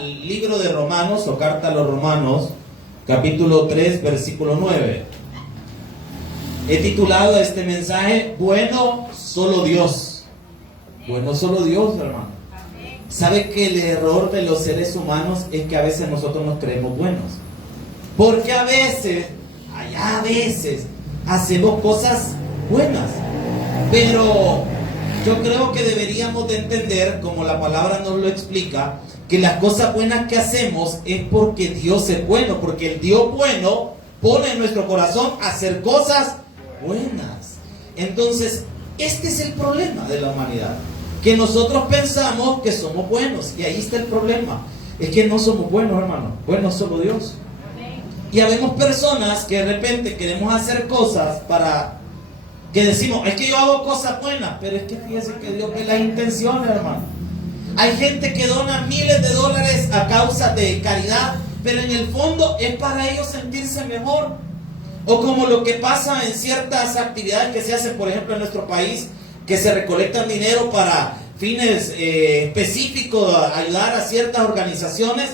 al libro de Romanos o carta a los Romanos, capítulo 3, versículo 9. He titulado a este mensaje, Bueno solo Dios. Bueno solo Dios, hermano. ¿Sabe que el error de los seres humanos es que a veces nosotros nos creemos buenos? Porque a veces hacemos cosas buenas, pero yo creo que deberíamos de entender, como la palabra nos lo explica, que las cosas buenas que hacemos es porque Dios es bueno, porque el Dios bueno pone en nuestro corazón hacer cosas buenas. Entonces, este es el problema de la humanidad, que nosotros pensamos que somos buenos, y ahí está el problema, es que no somos buenos, hermano, bueno solo Dios. Y habemos personas que de repente queremos hacer cosas para que decimos, es que yo hago cosas buenas, pero es que fíjese que Dios ve las intenciones, hermano. Hay gente que dona miles de dólares a causa de caridad, pero en el fondo es para ellos sentirse mejor. O como lo que pasa en ciertas actividades que se hacen, por ejemplo, en nuestro país, que se recolectan dinero para fines específicos, ayudar a ciertas organizaciones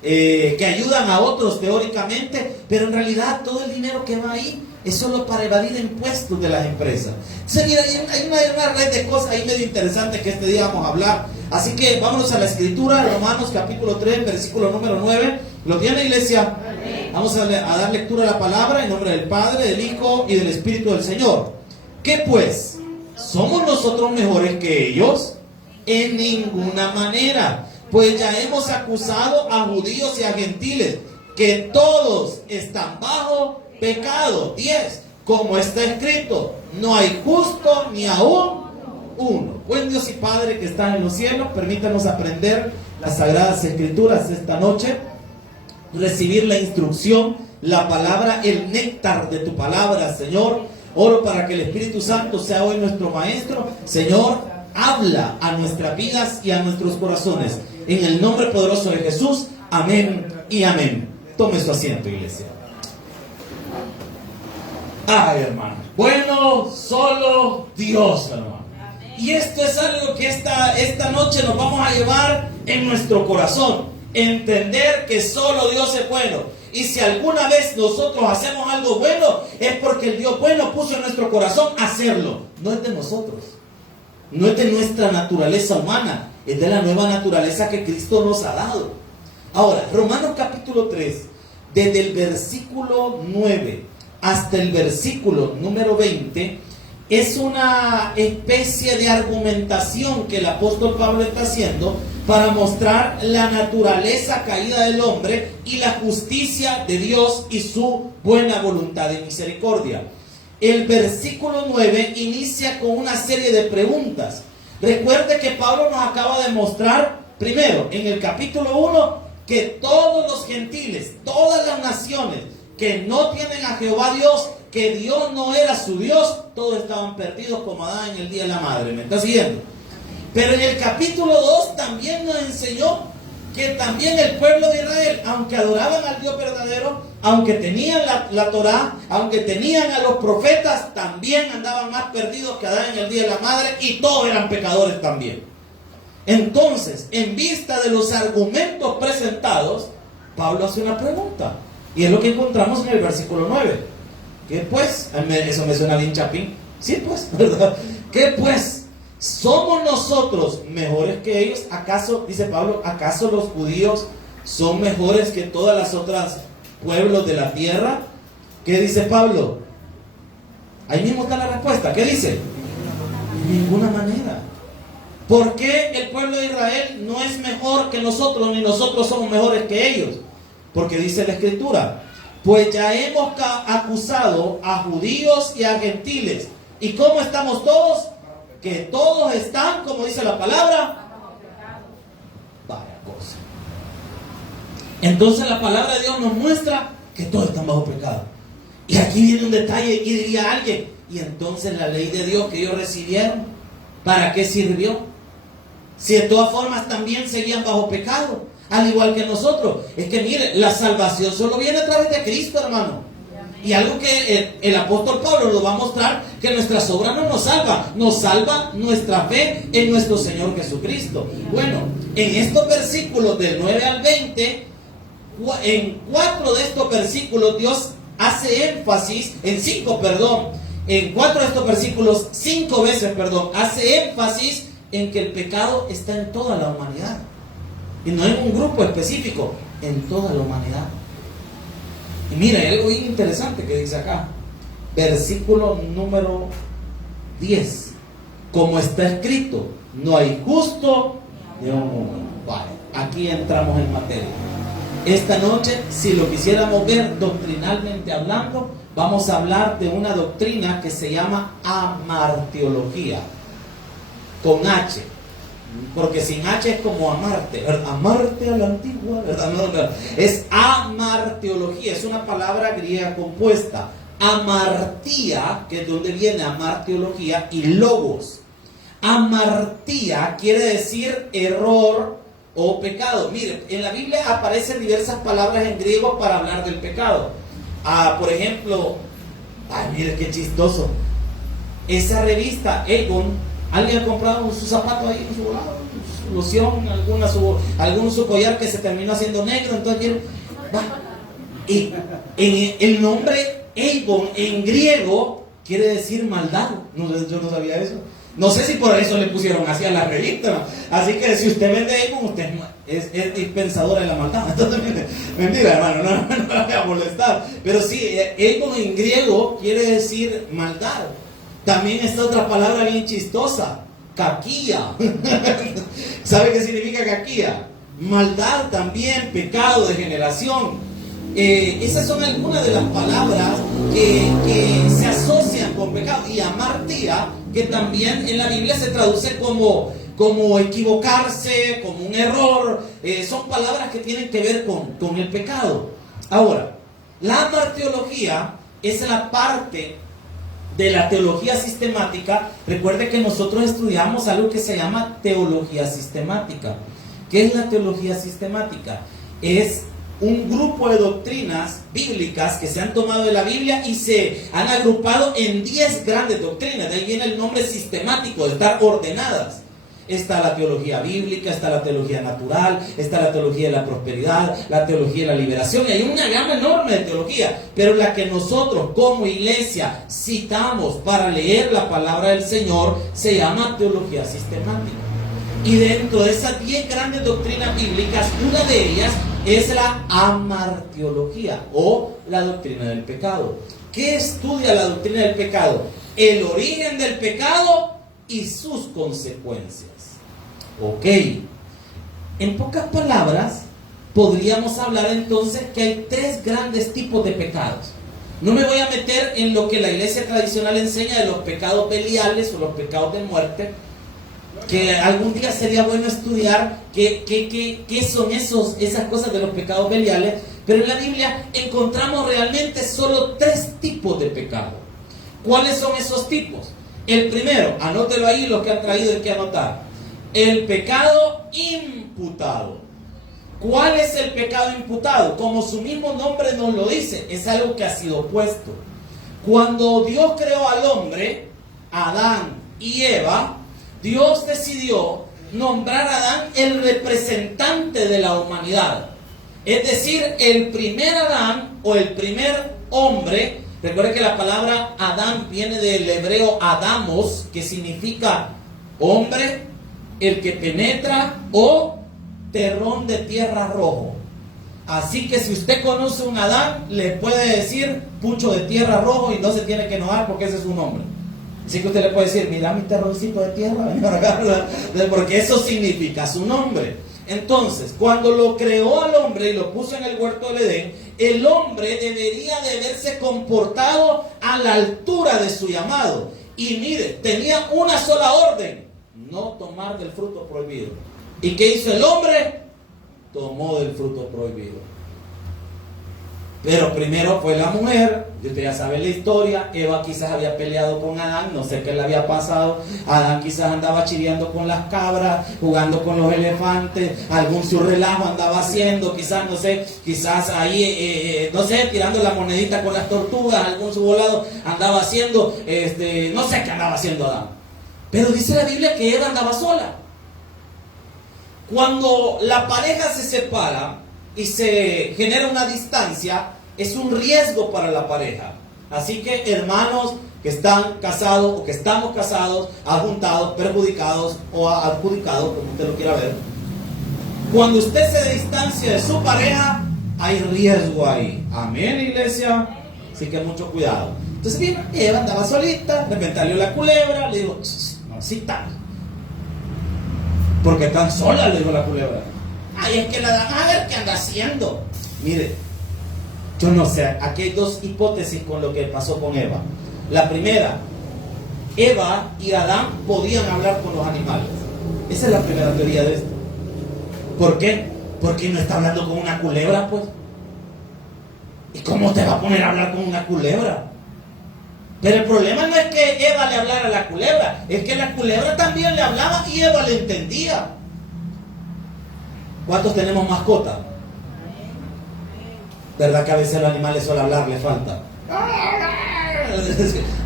que ayudan a otros teóricamente, pero en realidad todo el dinero que va ahí es solo para evadir impuestos de las empresas. Entonces, mira, hay una red de cosas ahí medio interesantes que este día vamos a hablar. Así que vámonos a la escritura, Romanos capítulo 3, versículo número 9. ¿Lo tiene, iglesia? Vamos a dar lectura a la palabra en nombre del Padre, del Hijo y del Espíritu del Señor. ¿Qué pues? ¿Somos nosotros mejores que ellos? En ninguna manera. Pues ya hemos acusado a judíos y a gentiles, que todos están bajo pecado. 10. Como está escrito, no hay justo ni aún uno. Buen Dios y Padre que estás en los cielos, permítanos aprender las sagradas escrituras esta noche, recibir la instrucción, la palabra, el néctar de tu palabra, Señor. Oro para que el Espíritu Santo sea hoy nuestro maestro. Señor, habla a nuestras vidas y a nuestros corazones. En el nombre poderoso de Jesús, amén y amén. Tome su asiento, iglesia. Ay, hermano. Bueno, solo Dios, hermano. Y esto es algo que esta noche nos vamos a llevar en nuestro corazón. Entender que solo Dios es bueno. Y si alguna vez nosotros hacemos algo bueno, es porque el Dios bueno puso en nuestro corazón hacerlo. No es de nosotros. No es de nuestra naturaleza humana. Es de la nueva naturaleza que Cristo nos ha dado. Ahora, Romanos capítulo 3, desde el versículo 9 hasta el versículo número 20, es una especie de argumentación que el apóstol Pablo está haciendo para mostrar la naturaleza caída del hombre y la justicia de Dios y su buena voluntad y misericordia. El versículo 9 inicia con una serie de preguntas. Recuerde que Pablo nos acaba de mostrar, primero, en el capítulo 1, que todos los gentiles, todas las naciones que no tienen a Jehová Dios, que Dios no era su Dios, todos estaban perdidos como Adán en el día de la madre. ¿Me está siguiendo? Pero en el capítulo 2 también nos enseñó que también el pueblo de Israel, aunque adoraban al Dios verdadero, aunque tenían la Torá, aunque tenían a los profetas, también andaban más perdidos que Adán en el día de la madre, y todos eran pecadores también. Entonces, en vista de los argumentos presentados, Pablo hace una pregunta, y es lo que encontramos en el versículo 9. ¿Qué pues? Eso me suena bien chapín. Sí, pues, ¿verdad? ¿Qué pues? ¿Somos nosotros mejores que ellos? ¿Acaso, dice Pablo, acaso los judíos son mejores que todas las otras pueblos de la tierra? ¿Qué dice Pablo? Ahí mismo está la respuesta. ¿Qué dice? De ninguna manera. ¿Por qué el pueblo de Israel no es mejor que nosotros, ni nosotros somos mejores que ellos? Porque dice la Escritura, pues ya hemos acusado a judíos y a gentiles. ¿Y cómo estamos todos? Que todos están, como dice la palabra, vaya cosa. Entonces la palabra de Dios nos muestra que todos están bajo pecado. Y aquí viene un detalle, y diría alguien, y entonces la ley de Dios que ellos recibieron, ¿para qué sirvió? Si de todas formas también seguían bajo pecado, al igual que nosotros. Es que mire, la salvación solo viene a través de Cristo, hermano. Y algo que el apóstol Pablo nos va a mostrar, que nuestras obras no nos salva nuestra fe en nuestro Señor Jesucristo. Bueno, en estos versículos del 9 al 20, en 4 de estos versículos Dios hace énfasis, en 4 de estos versículos, 5 veces, hace énfasis en que el pecado está en toda la humanidad. Y no en un grupo específico, en toda la humanidad. Y mira, hay algo bien interesante que dice acá. Versículo número 10. Como está escrito, no hay justo ni un uno. Vale, aquí entramos en materia. Esta noche, si lo quisiéramos ver doctrinalmente hablando, vamos a hablar de una doctrina que se llama amarteología. Con H. Porque sin H es como amarte, amarte a la antigua, ¿verdad? No. Es amarteología, es una palabra griega compuesta. Amartía, que es donde viene amarteología, y logos. Amartía quiere decir error o pecado. Miren, en la Biblia aparecen diversas palabras en griego para hablar del pecado. Por ejemplo, mire qué chistoso. Esa revista, Egon. ¿Alguien ha comprado su zapato ahí en su volado? Su loción, alguno su collar que se terminó haciendo negro? Entonces, y en el nombre Avon en griego quiere decir maldad. Yo no sabía eso. No sé si por eso le pusieron así a la revista. Así que si usted vende Avon, usted es dispensadora de la maldad. Entonces, mentira, hermano, no me voy a molestar. Pero sí, Avon en griego quiere decir maldad. También está otra palabra bien chistosa, caquía. ¿Sabe qué significa caquía? Maldad también, pecado, degeneración. Esas son algunas de las palabras que se asocian con pecado. Y amartía, que también en la Biblia se traduce como equivocarse, como un error. Son palabras que tienen que ver con el pecado. Ahora, la amarteología es la parte de la teología sistemática. Recuerde que nosotros estudiamos algo que se llama teología sistemática. ¿Qué es la teología sistemática? Es un grupo de doctrinas bíblicas que se han tomado de la Biblia y se han agrupado en 10 grandes doctrinas. De ahí viene el nombre sistemático, de estar ordenadas. Está la teología bíblica, está la teología natural, está la teología de la prosperidad, la teología de la liberación, y hay una gama enorme de teología, pero la que nosotros como iglesia citamos para leer la palabra del Señor se llama teología sistemática. Y dentro de esas 10 grandes doctrinas bíblicas, una de ellas es la amarteología o la doctrina del pecado. ¿Qué estudia la doctrina del pecado? El origen del pecado y sus consecuencias. Ok, en pocas palabras podríamos hablar entonces que hay 3 grandes tipos de pecados. No me voy a meter en lo que la iglesia tradicional enseña de los pecados veniales o los pecados de muerte, que algún día sería bueno estudiar qué son esas cosas de los pecados veniales, pero en la Biblia encontramos realmente solo 3 tipos de pecado. ¿Cuáles son esos tipos? El primero, anótelo ahí los que han traído y que anotar. El pecado imputado. ¿Cuál es el pecado imputado? Como su mismo nombre nos lo dice, es algo que ha sido puesto. Cuando Dios creó al hombre, Adán y Eva, Dios decidió nombrar a Adán el representante de la humanidad. Es decir, el primer Adán o el primer hombre. Recuerden que la palabra Adán viene del hebreo Adamos, que significa hombre, el que penetra, o terrón de tierra rojo. Así que si usted conoce un Adán, le puede decir pucho de tierra rojo y no se tiene que enojar porque ese es su nombre. Así que usted le puede decir, mira mi terroncito de tierra, porque eso significa su nombre. Entonces, cuando lo creó al hombre y lo puso en el huerto del Edén, el hombre debería de haberse comportado a la altura de su llamado. Y mire, tenía una sola orden: no tomar del fruto prohibido. ¿Y qué hizo el hombre? Tomó del fruto prohibido. Pero primero fue la mujer, usted ya sabe la historia. Eva quizás había peleado con Adán, no sé qué le había pasado. Adán quizás andaba chileando con las cabras, jugando con los elefantes, algún su relajo andaba haciendo, quizás, no sé, quizás ahí, no sé, tirando la monedita con las tortugas, algún su volado andaba haciendo, no sé qué andaba haciendo Adán. Pero dice la Biblia que Eva andaba sola. Cuando la pareja se separa y se genera una distancia, es un riesgo para la pareja. Así que, hermanos que están casados o que estamos casados, adjuntados, perjudicados o adjudicados, como usted lo quiera ver, cuando usted se distancia de su pareja, hay riesgo ahí. Amén, iglesia. Así que mucho cuidado. Entonces, bien, Eva andaba solita, de repente salió la culebra, le digo, no, así tal. ¿Por qué tan sola? Le dijo la culebra. Ay, es que la dan a ver qué anda haciendo. Mire, yo no sé, aquí hay dos hipótesis con lo que pasó con Eva. La primera, Eva y Adán podían hablar con los animales. Esa es la primera teoría de esto. ¿Por qué? Porque no está hablando con una culebra, pues. ¿Y cómo te va a poner a hablar con una culebra? Pero el problema no es que Eva le hablara a la culebra, es que la culebra también le hablaba y Eva le entendía. ¿Cuántos tenemos mascotas? ¿Verdad que a veces a los animales solo hablar le falta?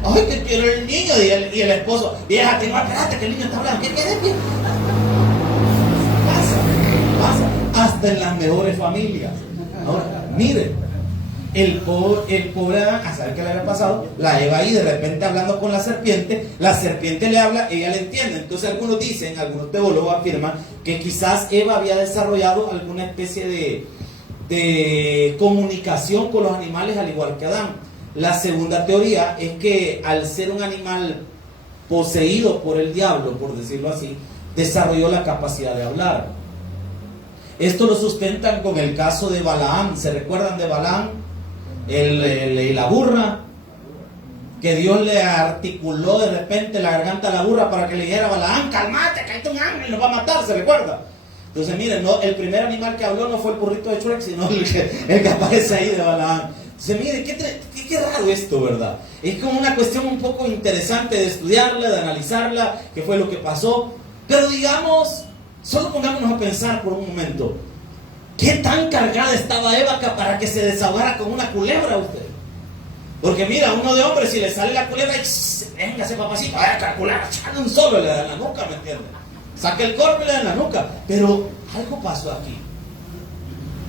Ay, que quiero el niño y el esposo. Vieja, tengo, espérate que el niño está hablando. ¿Qué quieres? Pasa. Hasta en las mejores familias. Ahora, mire. El pobre Adán, a saber qué le había pasado, la Eva ahí de repente hablando con la serpiente le habla, ella le entiende. Entonces algunos dicen, algunos teólogos afirman que quizás Eva había desarrollado alguna especie de comunicación con los animales al igual que Adán. La segunda teoría es que al ser un animal poseído por el diablo, por decirlo así, desarrolló la capacidad de hablar. Esto lo sustentan con el caso de Balaam. ¿Se recuerdan de Balaam? La burra, que Dios le articuló de repente la garganta a la burra para que le dijera a Balaam, calmate, que hay un ángel, nos va a matar, ¿se recuerda? Entonces miren, no, el primer animal que habló no fue el burrito de Shrek, sino el que aparece ahí de Balaam. Entonces miren, qué raro esto, ¿verdad? Es como una cuestión un poco interesante de estudiarla, de analizarla, qué fue lo que pasó. Pero digamos, solo pongámonos a pensar por un momento, ¿qué tan cargada estaba Eva para que se desahogara con una culebra usted? Porque mira, uno de hombre, si le sale la culebra, véngase papacito, la culebra, echale un solo, le da en la nuca, ¿me entiendes? Saque el cuerpo y le da en la nuca. Pero algo pasó aquí.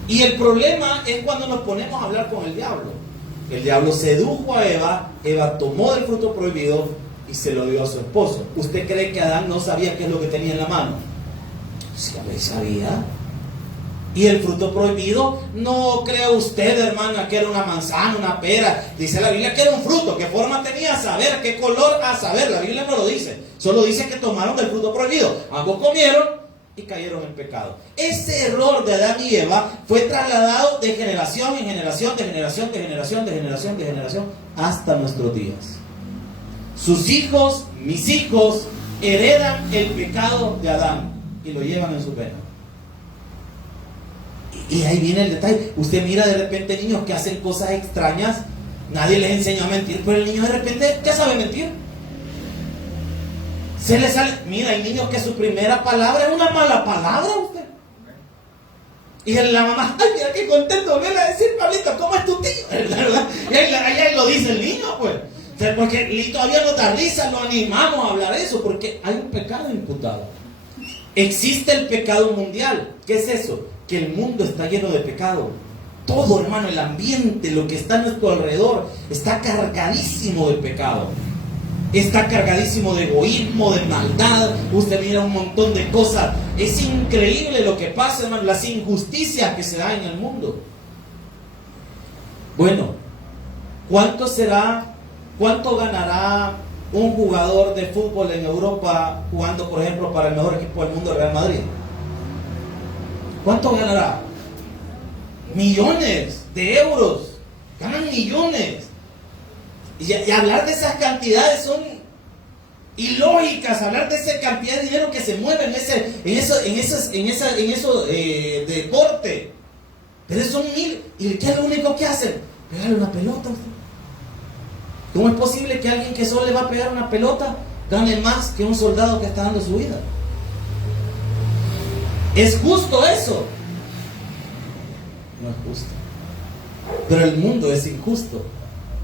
Y el problema es cuando nos ponemos a hablar con el diablo. El diablo sedujo a Eva, Eva tomó del fruto prohibido y se lo dio a su esposo. ¿Usted cree que Adán no sabía qué es lo que tenía en la mano? Sí, sabía. Y el fruto prohibido, no crea usted, hermana, que era una manzana, una pera. Dice la Biblia que era un fruto. ¿Qué forma tenía? A saber. ¿Qué color? A saber. La Biblia no lo dice. Solo dice que tomaron del fruto prohibido. Ambos comieron y cayeron en pecado. Ese error de Adán y Eva fue trasladado de generación en generación, de generación, de generación, de generación, de generación, hasta nuestros días. Sus hijos, mis hijos, heredan el pecado de Adán y lo llevan en su pena. Y ahí viene el detalle. Usted mira de repente niños que hacen cosas extrañas, nadie les enseña a mentir, pero el niño de repente ya sabe mentir. Se le sale, mira, hay niños que su primera palabra es una mala palabra usted. Y la mamá, ay, mira qué contento, viene a decir, Pablito, ¿cómo es tu tío? ¿Verdad? Y ahí lo dice el niño, pues. O sea, porque todavía nos da risa, lo animamos a hablar eso, porque hay un pecado imputado. Existe el pecado mundial. ¿Qué es eso? Que el mundo está lleno de pecado. Todo, hermano, el ambiente, lo que está a nuestro alrededor, está cargadísimo de pecado. Está cargadísimo de egoísmo, de maldad. Usted mira un montón de cosas. Es increíble lo que pasa, hermano, las injusticias que se dan en el mundo. Bueno, ¿cuánto ganará un jugador de fútbol en Europa jugando, por ejemplo, para el mejor equipo del mundo, Real Madrid? ¿Cuánto ganará? Millones de euros. Ganan millones. Y hablar de esas cantidades son ilógicas. Hablar de esa cantidad de dinero que se mueve en ese deporte. Pero son 1000. ¿Y qué es lo único que hacen? Pegarle una pelota a usted. ¿Cómo es posible que alguien que solo le va a pegar una pelota gane más que un soldado que está dando su vida? ¿Es justo eso? No es justo. Pero el mundo es injusto.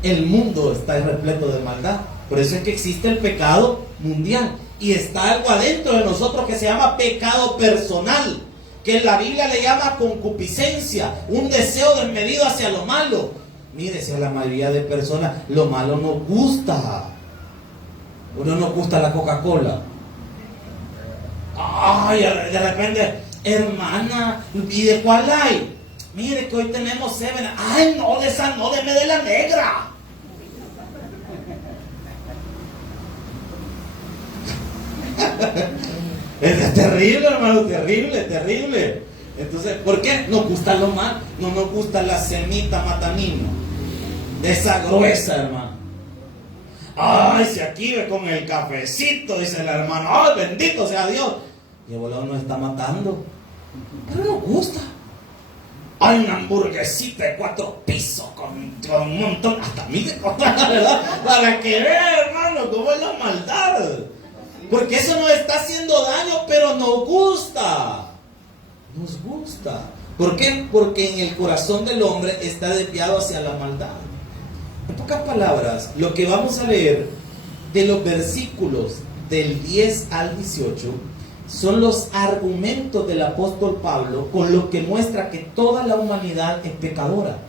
El mundo está repleto de maldad. Por eso es que existe el pecado mundial. Y está algo adentro de nosotros que se llama pecado personal, que en la Biblia le llama concupiscencia, un deseo desmedido hacia lo malo. Mire, si a la mayoría de personas lo malo nos gusta. Uno nos gusta la Coca-Cola. Ay, de repente, hermana, ¿y de cuál hay? Mire que hoy tenemos 7. Ay, no, de esa no, deme de la negra. Es terrible, hermano, terrible, terrible. Entonces, ¿por qué? Nos gusta lo mal. No nos gusta la semita matanino, esa gruesa, hermano. Ay, si aquí ve con el cafecito, dice el hermano. Ay, bendito sea Dios. Y el volado nos está matando, pero nos gusta. Hay una hamburguesita de 4 pisos con un montón, hasta mí de cosas, ¿verdad? Para que vean, hermano, cómo es la maldad. Porque eso nos está haciendo daño, pero nos gusta. Nos gusta. ¿Por qué? Porque en el corazón del hombre está desviado hacia la maldad. En pocas palabras, lo que vamos a leer de los versículos del 10 al 18 son los argumentos del apóstol Pablo con los que muestra que toda la humanidad es pecadora.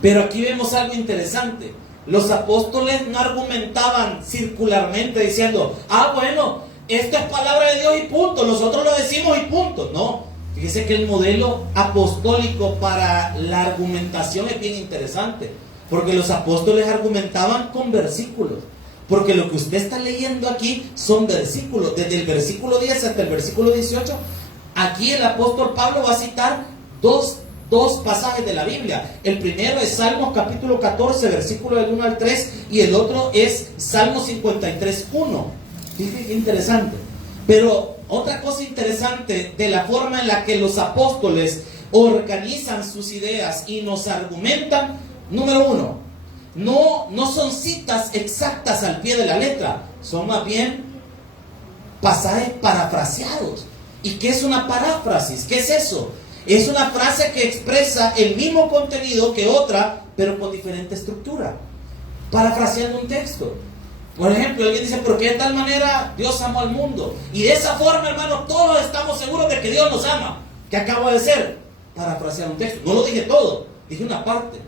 Pero aquí vemos algo interesante. Los apóstoles no argumentaban circularmente diciendo, bueno, esto es palabra de Dios y punto, nosotros lo decimos y punto. No, fíjese que el modelo apostólico para la argumentación es bien interesante, porque los apóstoles argumentaban con versículos. Porque lo que usted está leyendo aquí son versículos, desde el versículo 10 hasta el versículo 18. Aquí el apóstol Pablo va a citar dos pasajes de la Biblia. El primero es Salmos capítulo 14, versículo del 1 al 3, y el otro es Salmos 53, 1. Fíjense qué interesante. Pero otra cosa interesante de la forma en la que los apóstoles organizan sus ideas y nos argumentan, número 1, no son citas exactas al pie de la letra, son más bien pasajes parafraseados. ¿Y qué es una paráfrasis? ¿Qué es eso? Es una frase que expresa el mismo contenido que otra, pero con diferente estructura, parafraseando un texto. Por ejemplo, alguien dice, porque de tal manera Dios amó al mundo, y de esa forma, hermano, todos estamos seguros de que Dios nos ama. ¿Qué acabo de hacer? Parafrasear un texto. No lo dije todo, dije una parte.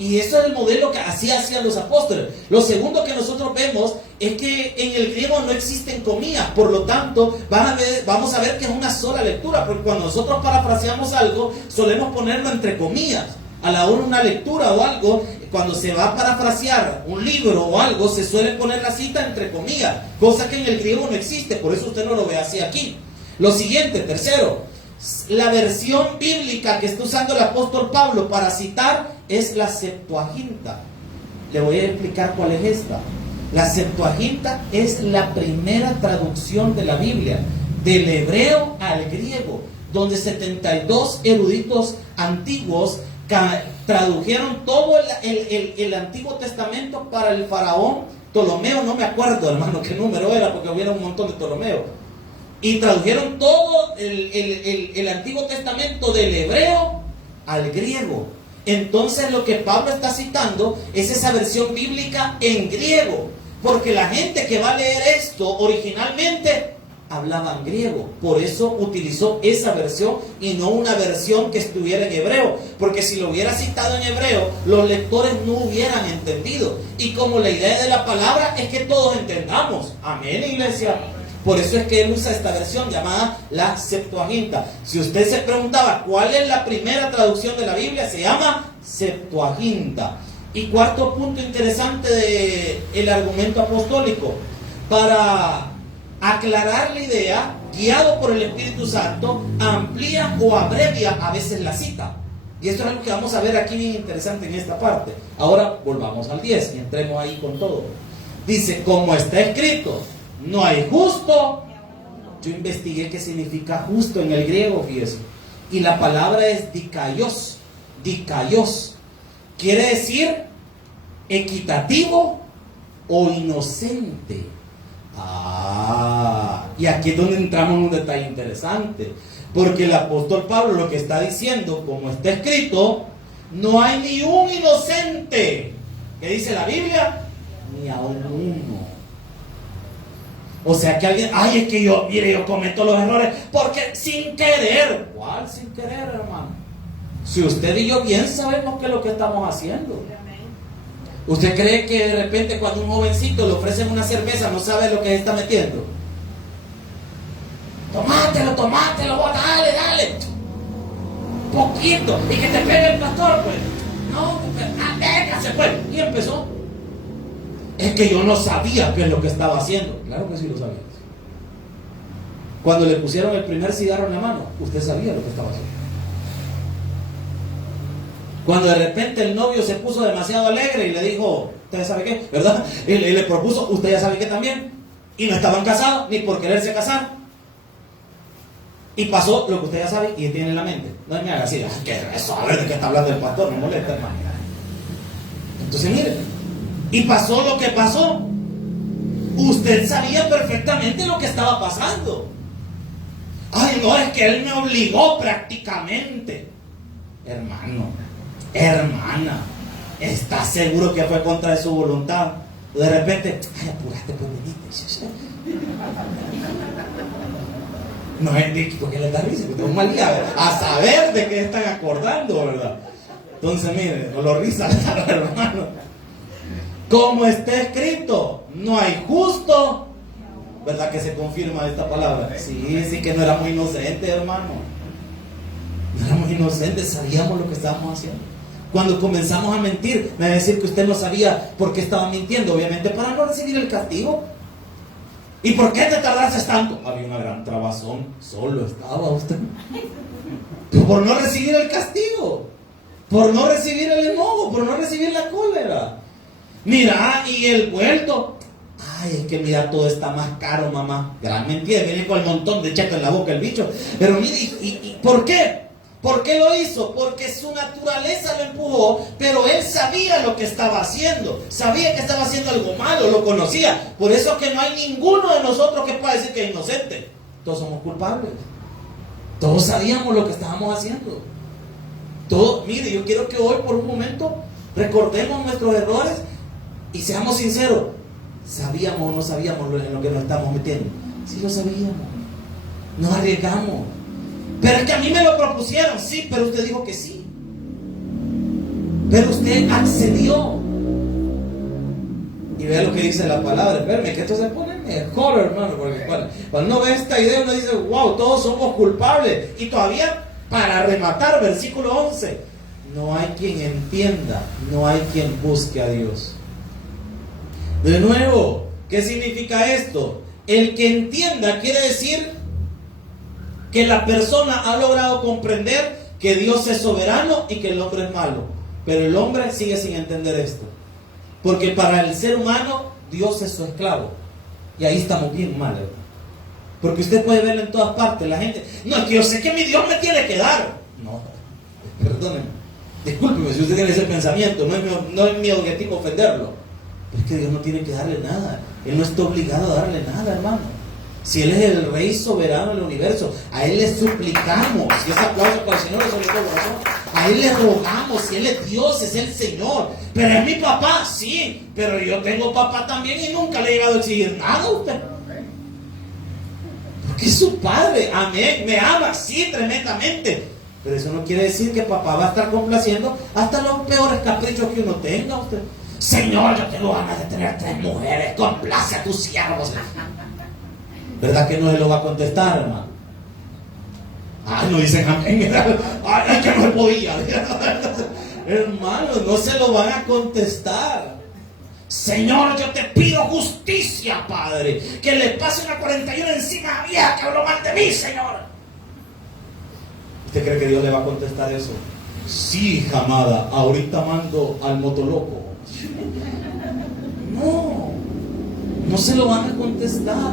Y eso es el modelo que así hacían los apóstoles. Lo segundo que nosotros vemos es que en el griego no existen comillas. Por lo tanto, vamos a ver que es una sola lectura. Porque cuando nosotros parafraseamos algo, solemos ponerlo entre comillas. A la hora de una lectura o algo, cuando se va a parafrasear un libro o algo, se suele poner la cita entre comillas. Cosa que en el griego no existe. Por eso usted no lo ve así aquí. Lo siguiente, tercero. La versión bíblica que está usando el apóstol Pablo para citar es la Septuaginta. Le voy a explicar cuál es esta. La Septuaginta es la primera traducción de la Biblia, del hebreo al griego, donde 72 eruditos antiguos tradujeron todo el Antiguo Testamento para el faraón Ptolomeo. No me acuerdo, hermano, qué número era, porque hubiera un montón de Ptolomeo. Y tradujeron todo el Antiguo Testamento del hebreo al griego. Entonces lo que Pablo está citando es esa versión bíblica en griego, porque la gente que va a leer esto originalmente hablaba en griego. Por eso utilizó esa versión y no una versión que estuviera en hebreo, porque si lo hubiera citado en hebreo, los lectores no hubieran entendido. Y como la idea de la palabra es que todos entendamos. Amén, iglesia. Por eso es que él usa esta versión llamada la Septuaginta. Si usted se preguntaba cuál es la primera traducción de la Biblia, se llama Septuaginta. Y cuarto punto interesante del argumento apostólico. Para aclarar la idea, guiado por el Espíritu Santo, amplía o abrevia a veces la cita. Y esto es algo que vamos a ver aquí bien interesante en esta parte. Ahora volvamos al 10 y entremos ahí con todo. Dice, como está escrito, no hay justo. Yo investigué qué significa justo en el griego, fíjese. Y la palabra es dikaios. Dikaios quiere decir equitativo o inocente. Y aquí es donde entramos en un detalle interesante, porque el apóstol Pablo lo que está diciendo, como está escrito, no hay ni un inocente. ¿Qué dice la Biblia? Ni a uno. O sea que alguien, ay, es que yo cometo los errores porque sin querer. ¿Cuál sin querer, hermano? Si usted y yo bien sabemos qué es lo que estamos haciendo. ¿Usted cree que de repente cuando un jovencito le ofrecen una cerveza no sabe lo que está metiendo? Tomátelo, dale. Poquito. Y que te pegue el pastor, pues. No, véngase, pues. Y empezó. Es que yo no sabía qué es lo que estaba haciendo. Claro que sí lo sabía. Cuando le pusieron el primer cigarro en la mano, usted sabía lo que estaba haciendo. Cuando de repente el novio se puso demasiado alegre y le dijo, ¿usted sabe qué? ¿Verdad? Y le propuso, usted ya sabe qué también. Y no estaban casados, ni por quererse casar. Y pasó lo que usted ya sabe y tiene en la mente. No me haga así, ¿qué es eso? A ver de qué está hablando el pastor, me molesta, hermano. Entonces mire, y pasó lo que pasó. Usted sabía perfectamente lo que estaba pasando. Ay, no, es que él me obligó prácticamente. Hermana, ¿estás seguro que fue contra de su voluntad? De repente, ay, apurate, pues venite. No es porque le da risa, porque tengo un mal día, a saber de qué están acordando, ¿verdad? Entonces, mire, no lo risa, hermano. Como está escrito, no hay justo. ¿Verdad que se confirma esta palabra? Sí, que no éramos inocentes, hermano. No éramos inocentes, sabíamos lo que estábamos haciendo. Cuando comenzamos a mentir, me va a decir que usted no sabía por qué estaba mintiendo, obviamente para no recibir el castigo. ¿Y por qué te tardaste tanto? Había una gran trabazón, solo estaba usted. Por no recibir el castigo, por no recibir el enojo, por no recibir la cólera. Mira, y el vuelto. Ay, es que mira, todo está más caro, mamá. Gran mentira, viene con el montón de cheque en la boca el bicho. Pero mire, ¿y por qué? ¿Por qué lo hizo? Porque su naturaleza lo empujó, pero él sabía lo que estaba haciendo. Sabía que estaba haciendo algo malo, lo conocía. Por eso es que no hay ninguno de nosotros que pueda decir que es inocente. Todos somos culpables. Todos sabíamos lo que estábamos haciendo. Mire, yo quiero que hoy por un momento recordemos nuestros errores y seamos sinceros. ¿Sabíamos o no sabíamos en lo que nos estamos metiendo? Sí lo sabíamos. Nos arriesgamos. Pero es que a mí me lo propusieron. Sí, pero usted dijo que sí. Pero usted accedió. Y vea lo que dice la palabra. Espérame, que esto se pone mejor, hermano. Porque cuando uno ve esta idea, uno dice, wow, todos somos culpables. Y todavía, para rematar, versículo 11. No hay quien entienda, no hay quien busque a Dios. De nuevo, ¿qué significa esto? El que entienda quiere decir que la persona ha logrado comprender que Dios es soberano y que el hombre es malo. Pero el hombre sigue sin entender esto. Porque para el ser humano, Dios es su esclavo. Y ahí estamos bien mal, ¿verdad? Porque usted puede verlo en todas partes. La gente, no, es que yo sé que mi Dios me tiene que dar. No, perdóneme. Discúlpeme si usted tiene ese pensamiento. No es mi objetivo ofenderlo. Pero es que Dios no tiene que darle nada. Él no está obligado a darle nada, hermano. Si Él es el Rey soberano del universo, a Él le suplicamos. Y ese aplauso para el Señor es el corazón. A Él le rogamos. Si Él es Dios, es el Señor. Pero es mi papá, sí. Pero yo tengo papá también y nunca le he llegado a exigir nada a usted. Porque es su padre. Amén. Me ama, sí, tremendamente. Pero eso no quiere decir que papá va a estar complaciendo hasta los peores caprichos que uno tenga. Usted, Señor, yo tengo ganas de tener 3 mujeres. Complace a tus siervos. ¿Verdad que no se lo va a contestar, hermano? Ay, no dicen amén. Ay, es que no se podía. Hermano, no se lo van a contestar. Señor, yo te pido justicia, Padre. Que le pase una 41 encima a vieja que habló mal de mí, Señor. ¿Usted cree que Dios le va a contestar eso? Sí, hija amada, ahorita mando al motoloco. No se lo van a contestar.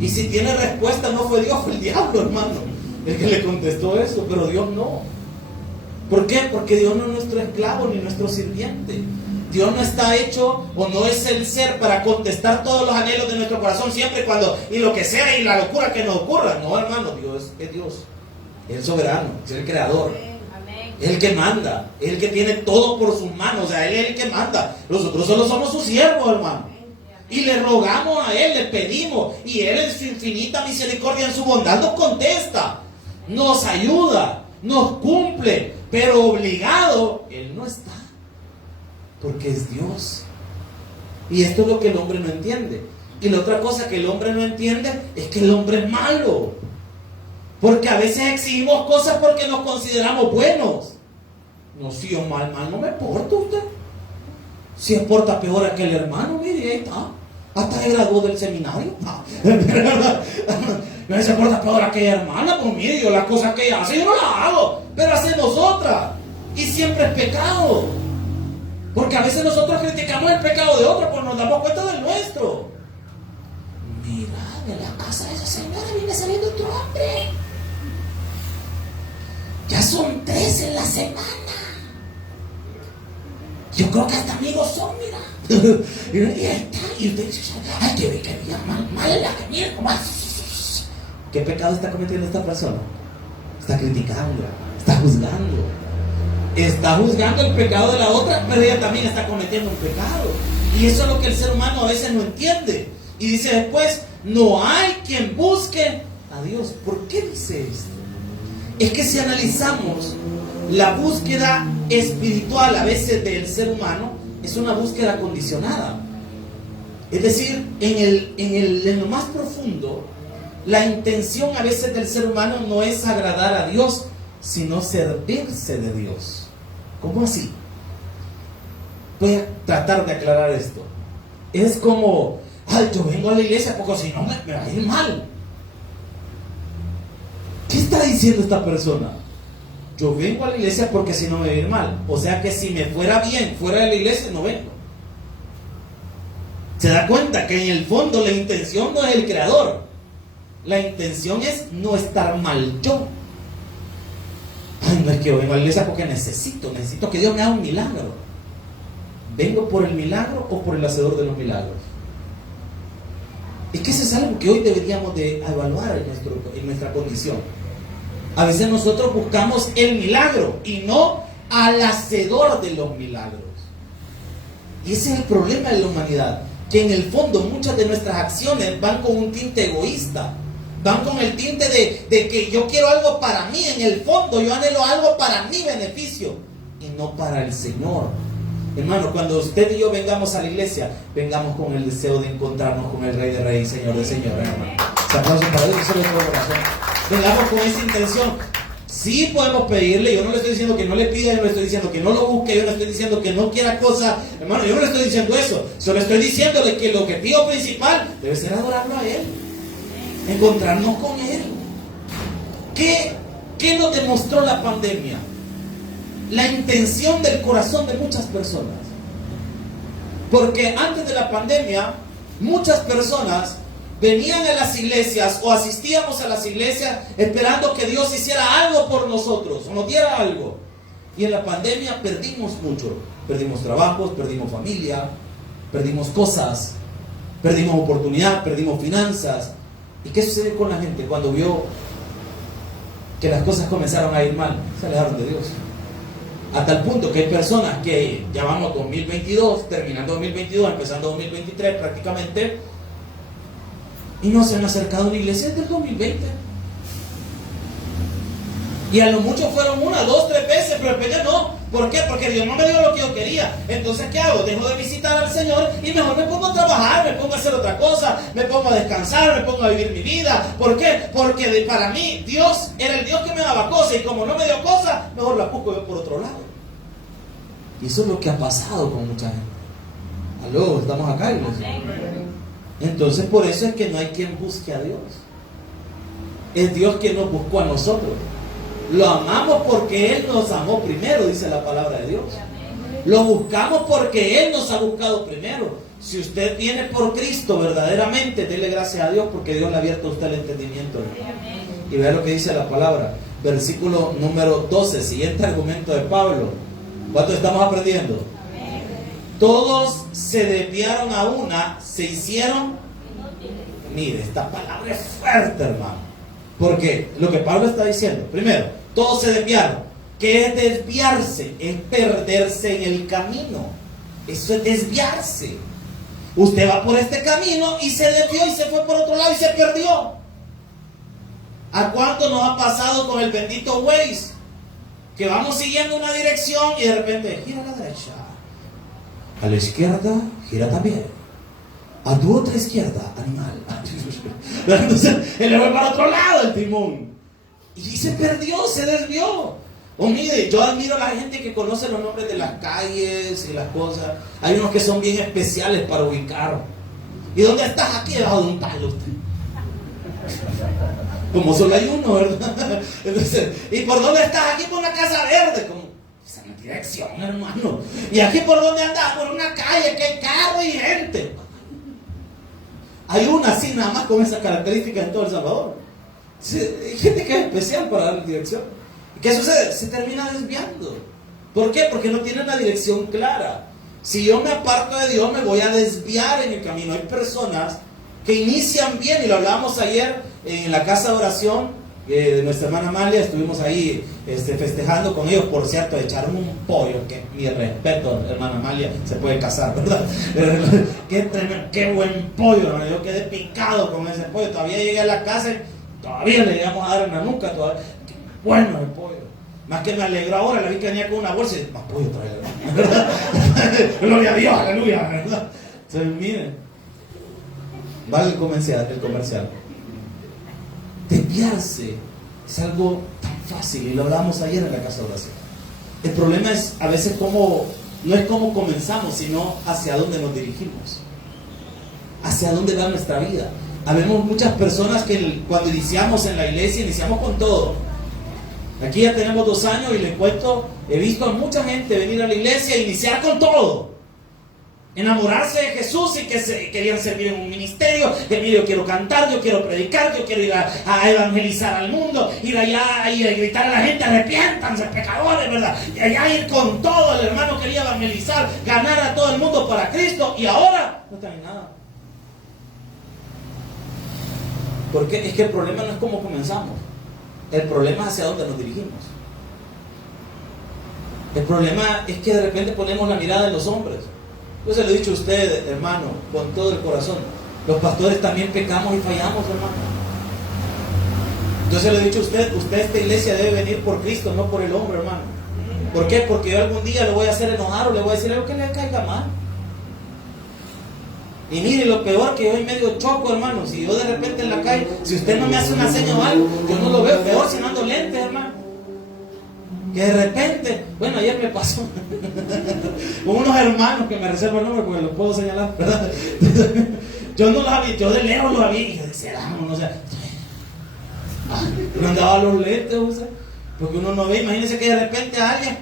Y si tiene respuesta, no fue Dios, fue el diablo, hermano. el que le contestó eso, pero Dios no. ¿Por qué? Porque Dios no es nuestro esclavo ni nuestro sirviente. Dios no está hecho o no es el ser para contestar todos los anhelos de nuestro corazón siempre cuando y lo que sea y la locura que nos ocurra. No, hermano, Dios es Dios. Es el soberano, es el creador. Es el que manda, es el que tiene todo por sus manos. O sea, Él es el que manda. Nosotros solo somos sus siervos, hermano. Y le rogamos a Él, le pedimos. Y Él en su infinita misericordia, en su bondad, nos contesta. Nos ayuda, nos cumple. Pero obligado, Él no está. Porque es Dios. Y esto es lo que el hombre no entiende. Y la otra cosa que el hombre no entiende es que el hombre es malo. Porque a veces exigimos cosas porque nos consideramos buenos. No, si yo mal no me porto usted. Si se porta peor a aquel hermano, mire, ahí está. Hasta se graduó del seminario. No se porta peor a aquella hermana, pues mire, yo las cosas que ella hace, yo no las hago. Pero hacemos otras. Y siempre es pecado. Porque a veces nosotros criticamos el pecado de otro, pues nos damos cuenta del nuestro. Mira, de la casa de esa señora viene saliendo otro hombre. Ya son 3 en la semana. Yo creo que hasta amigos son, mira. Y usted dice, ay, que vida mal la que mira. ¿Qué pecado está cometiendo esta persona? Está criticando, está juzgando. Está juzgando el pecado de la otra, pero ella también está cometiendo un pecado. Y eso es lo que el ser humano a veces no entiende. Y dice después, no hay quien busque a Dios. ¿Por qué dice esto? Es que si analizamos la búsqueda espiritual a veces del ser humano, es una búsqueda condicionada. Es decir, en lo más profundo, la intención a veces del ser humano no es agradar a Dios, sino servirse de Dios. ¿Cómo así? Voy a tratar de aclarar esto. Es como, ay, yo vengo a la iglesia porque si no me va a ir mal. ¿Qué está diciendo esta persona? Yo vengo a la iglesia porque si no me va a ir mal. O sea que si me fuera bien fuera de la iglesia, no vengo. Se da cuenta que en el fondo la intención no es el creador. La intención es no estar mal yo. Ay, no es que yo vengo a la iglesia porque necesito que Dios me haga un milagro. ¿Vengo por el milagro o por el hacedor de los milagros? Es que eso es algo que hoy deberíamos de evaluar en nuestra condición. A veces nosotros buscamos el milagro y no al hacedor de los milagros. Y ese es el problema de la humanidad, que en el fondo muchas de nuestras acciones van con un tinte egoísta. Van con el tinte de que yo quiero algo para mí. En el fondo yo anhelo algo para mi beneficio y no para el Señor. Hermano, cuando usted y yo vengamos a la iglesia, vengamos con el deseo de encontrarnos con el Rey de Reyes, Señor de Señores, hermano. Se aplauso para Dios, eso es todo corazón. Vengamos con esa intención. Sí podemos pedirle, yo no le estoy diciendo que no le pida, yo no le estoy diciendo que no lo busque, yo no le estoy diciendo que no quiera cosas. Hermano, yo no le estoy diciendo eso. Solo estoy diciéndole que el objetivo principal debe ser adorarlo a Él. Encontrarnos con Él. ¿Qué nos demostró la pandemia? La intención del corazón de muchas personas. Porque antes de la pandemia, muchas personas venían a las iglesias o asistíamos a las iglesias esperando que Dios hiciera algo por nosotros o nos diera algo. Y en la pandemia perdimos mucho. Perdimos trabajos, perdimos familia, perdimos cosas, perdimos oportunidad, perdimos finanzas. ¿Y qué sucede con la gente cuando vio que las cosas comenzaron a ir mal? Se alejaron de Dios. A tal punto que hay personas que ya vamos 2022, terminando 2022, empezando 2023 prácticamente, y no se han acercado a una iglesia desde el 2020. Y a lo mucho fueron 1, 2, 3 veces, pero después ya no. ¿Por qué? Porque Dios no me dio lo que yo quería. Entonces, ¿qué hago? Dejo de visitar al Señor y mejor me pongo a trabajar, me pongo a hacer otra cosa, me pongo a descansar, me pongo a vivir mi vida. ¿Por qué? Porque para mí Dios era el Dios que me daba cosas y como no me dio cosas, mejor la busco yo por otro lado. Y eso es lo que ha pasado con mucha gente. Aló, estamos acá, iglesia. Entonces, por eso es que no hay quien busque a Dios. Es Dios quien nos buscó a nosotros. Lo amamos porque Él nos amó primero, dice la palabra de Dios. Lo buscamos porque Él nos ha buscado primero. Si usted viene por Cristo verdaderamente, dele gracias a Dios porque Dios le ha abierto a usted el entendimiento. y vea lo que dice la palabra. Versículo número 12, siguiente argumento de Pablo. ¿Cuánto estamos aprendiendo? Todos se desviaron a una, se hicieron. Mire, esta palabra es fuerte, hermano. Porque lo que Pablo está diciendo, primero, todos se desviaron. ¿Qué es desviarse? Es perderse en el camino. Eso es desviarse. Usted va por este camino y se desvió y se fue por otro lado y se perdió. ¿A cuánto nos ha pasado con el bendito Waze? Que vamos siguiendo una dirección y de repente gira a la derecha, a la izquierda gira también, a tu otra izquierda, animal. Entonces él le fue para otro lado el timón y se perdió, se desvió. Oh, mire, yo admiro a la gente que conoce los nombres de las calles y las cosas. Hay unos que son bien especiales para ubicar. ¿Y dónde estás? Aquí debajo de un palo usted. Como solo hay uno, ¿verdad? Entonces, ¿y por dónde estás? Aquí por la Casa Verde. Como, esa es la dirección, hermano. ¿Y aquí por dónde andas? Por una calle que hay carro y gente. Hay una así nada más con esas características en todo El Salvador. Hay gente que es especial para dar dirección. ¿Y qué sucede? Se termina desviando. ¿Por qué? Porque no tiene una dirección clara. Si yo me aparto de Dios, me voy a desviar en el camino. Hay personas que inician bien, y lo hablábamos ayer en la casa de oración de nuestra hermana Amalia. Estuvimos ahí festejando con ellos. Por cierto, echaron un pollo, que mi respeto, hermana Amalia, se puede casar, ¿verdad? Qué buen pollo, hermano. Yo quedé picado con ese pollo. Todavía llegué a la casa y todavía le llegamos a dar en la nuca. Todavía. Qué bueno el pollo. Más que me alegró ahora, la vi que venía con una bolsa y más pollo traer, ¿verdad? Gloria a Dios, aleluya, ¿verdad? Entonces, miren, vale el comercial. Desviarse es algo tan fácil, y lo hablamos ayer en la casa de oración. El problema es a veces no es cómo comenzamos, sino hacia dónde nos dirigimos, hacia dónde va nuestra vida. Habemos muchas personas que cuando iniciamos en la iglesia, iniciamos con todo. Aquí ya tenemos 2 años y les cuento, he visto a mucha gente venir a la iglesia e iniciar con todo. Enamorarse de Jesús y que querían servir en un ministerio, que mire, yo quiero cantar, yo quiero predicar, yo quiero ir a evangelizar al mundo, ir allá y gritar a la gente, arrepiéntanse, pecadores, ¿verdad? Y allá ir con todo. El hermano quería evangelizar, ganar a todo el mundo para Cristo, y ahora no está en nada. Porque es que el problema no es cómo comenzamos, el problema es hacia dónde nos dirigimos. El problema es que de repente ponemos la mirada en los hombres. Yo se lo he dicho a usted, hermano, con todo el corazón. Los pastores también pecamos y fallamos, hermano. Yo se lo he dicho a usted a esta iglesia debe venir por Cristo, no por el hombre, hermano. ¿Por qué? Porque yo algún día lo voy a hacer enojar o le voy a decir algo que le caiga mal. Y mire, lo peor que yo en medio choco, hermano. Si yo de repente en la calle, si usted no me hace una seña o algo, yo no lo veo. Peor si no ando lentes, hermano. Que de repente, bueno, ayer me pasó con unos hermanos que me reservo el nombre porque los puedo señalar, ¿verdad? Yo no los había, yo de lejos los había, y yo decía, no sé, no andaba los lentes, o sea, porque uno no ve. Imagínense que de repente a alguien,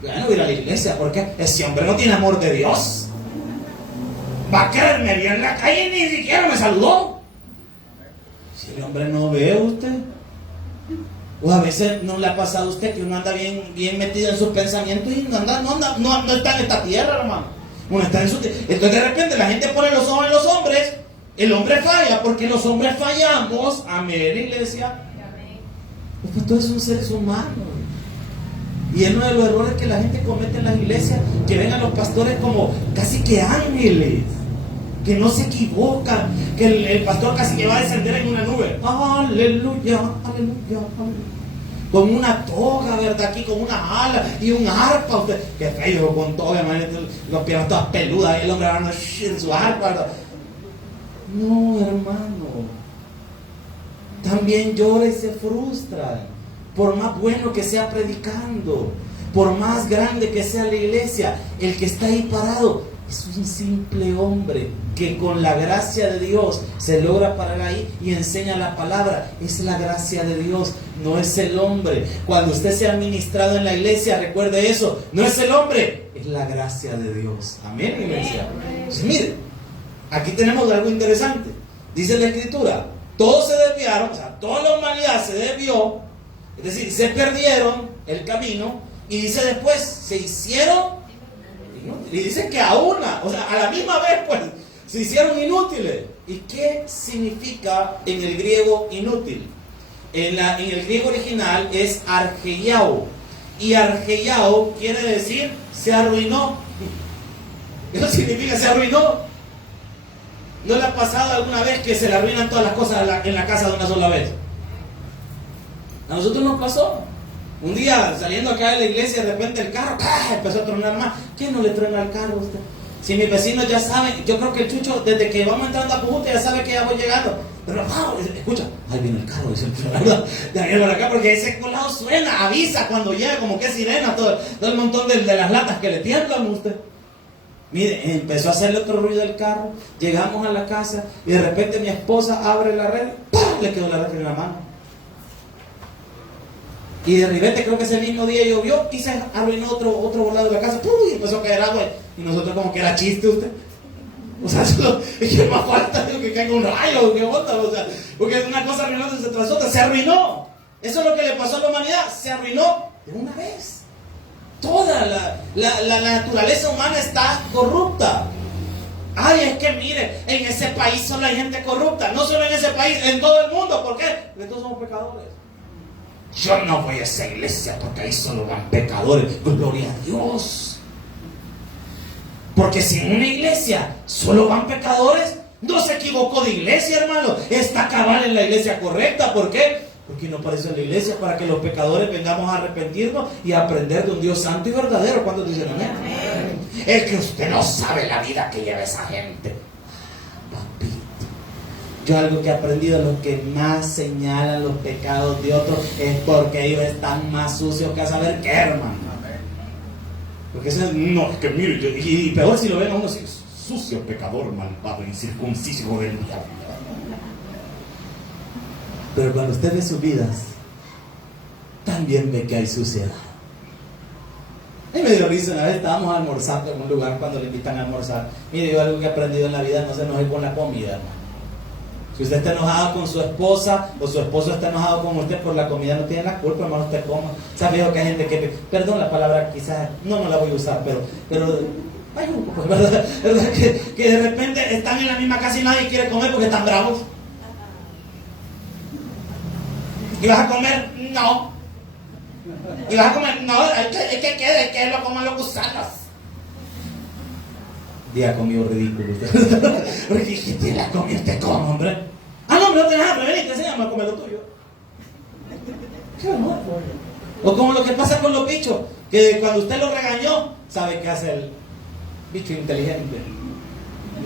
bueno, ir a la iglesia, porque ese hombre no tiene amor de Dios. Va a quererme bien en la calle y ni siquiera me saludó. Si el hombre no ve a usted. O a veces no le ha pasado a usted que uno anda bien metido en sus pensamientos y no está en esta tierra, hermano. Uno está en su tierra. Entonces de repente la gente pone los ojos en los hombres. El hombre falla porque los hombres fallamos. Amén, iglesia. Los pastores son seres humanos. Y es uno de los errores que la gente comete en las iglesias, que ven a los pastores como casi que ángeles, que no se equivocan, que el pastor casi que va a descender en una nube. Aleluya, aleluya, aleluya. Con una toga, ¿verdad? Aquí con una ala y un arpa. Usted, qué feo con toga, los piernas todas peludas, y el hombre hablando en su arpa, ¿verdad? No, hermano. También llora y se frustra. Por más bueno que sea predicando, por más grande que sea la iglesia, el que está ahí parado es un simple hombre que con la gracia de Dios se logra parar ahí y enseña la palabra. Es la gracia de Dios, no es el hombre. Cuando usted sea ministrado en la iglesia, recuerde eso, no es el hombre, es la gracia de Dios. Amén, iglesia. Pues mire, aquí tenemos algo interesante. Dice la Escritura todos se desviaron, o sea, toda la humanidad se desvió, es decir, se perdieron el camino, y dice después, se hicieron inútiles. Y dice que a una, o sea, a la misma vez, pues, se hicieron inútiles. ¿Y qué significa en el griego inútil? En el griego original es argeiao. Y argeiao quiere decir se arruinó. Eso significa se arruinó. ¿No le ha pasado alguna vez que se le arruinan todas las cosas en la casa de una sola vez? A nosotros nos pasó. Un día saliendo acá de la iglesia, de repente el carro empezó a tronar más. ¿Qué no le truena al carro a usted? Si mis vecinos ya saben, yo creo que el Chucho, desde que vamos entrando a Pujute, ya sabe que ya voy llegando. Pero no, escucha, ahí viene el carro, dice el ¿verdad? Ya viene por acá, porque ese colado suena, avisa cuando llega, como que sirena, todo el montón de las latas que le tiemblan a usted. Mire, empezó a hacerle otro ruido al carro, llegamos a la casa y de repente mi esposa abre la red, ¡pam! Le quedó la red en la mano. Y de repente creo que ese mismo día llovió y se arruinó otro volado de la casa, ¡pum! Y empezó a caer agua. Y nosotros como que era chiste usted. O sea, es que más falta digo, que caiga un rayo, que onda, o sea, porque es una cosa arruinándose tras otra, se arruinó. Eso es lo que le pasó a la humanidad, se arruinó de una vez. Toda la naturaleza humana está corrupta. Ay, es que mire, en ese país solo hay gente corrupta. No solo en ese país, en todo el mundo. ¿Por qué? Porque todos somos pecadores. Yo no voy a esa iglesia porque ahí solo van pecadores. Gloria a Dios. Porque si en una iglesia solo van pecadores, no se equivocó de iglesia, hermano. Está cabal en la iglesia correcta. ¿Por qué? Porque no aparece en la iglesia para que los pecadores vengamos a arrepentirnos y a aprender de un Dios santo y verdadero. ¿Cuántos dicen amén? Es que usted no sabe la vida que lleva esa gente. Papito, yo algo que he aprendido, los que más señalan los pecados de otros es porque ellos están más sucios que a saber qué, hermano. Porque ese, no, es que mire, y peor si lo ven a uno así, sucio, pecador, malvado, incircunciso del diablo. Pero cuando usted ve sus vidas, también ve que hay suciedad. A mí me dio risa, una vez estábamos almorzando en un lugar cuando le invitan a almorzar. Mire, yo algo que he aprendido en la vida, no se enoje con la comida, hermano. Si usted está enojado con su esposa o su esposo está enojado con usted por la comida, no tiene la culpa, hermano, usted coma. ¿Sabe que hay gente que, perdón la palabra, quizás, no la voy a usar, pero hay un poco, ¿verdad? Que de repente están en la misma casa y nadie quiere comer porque están bravos. ¿Y vas a comer? No. ¿Y vas a comer? No, es que lo coman los gusanos. Día comido ridículo. Porque dijiste, la comí usted como, hombre. Ah, no, no tenés hambre, vení, te enseñamos a comer lo tuyo. ¿Qué amor? O como lo que pasa con los bichos, que cuando usted lo regañó, ¿sabe qué hace el bicho inteligente?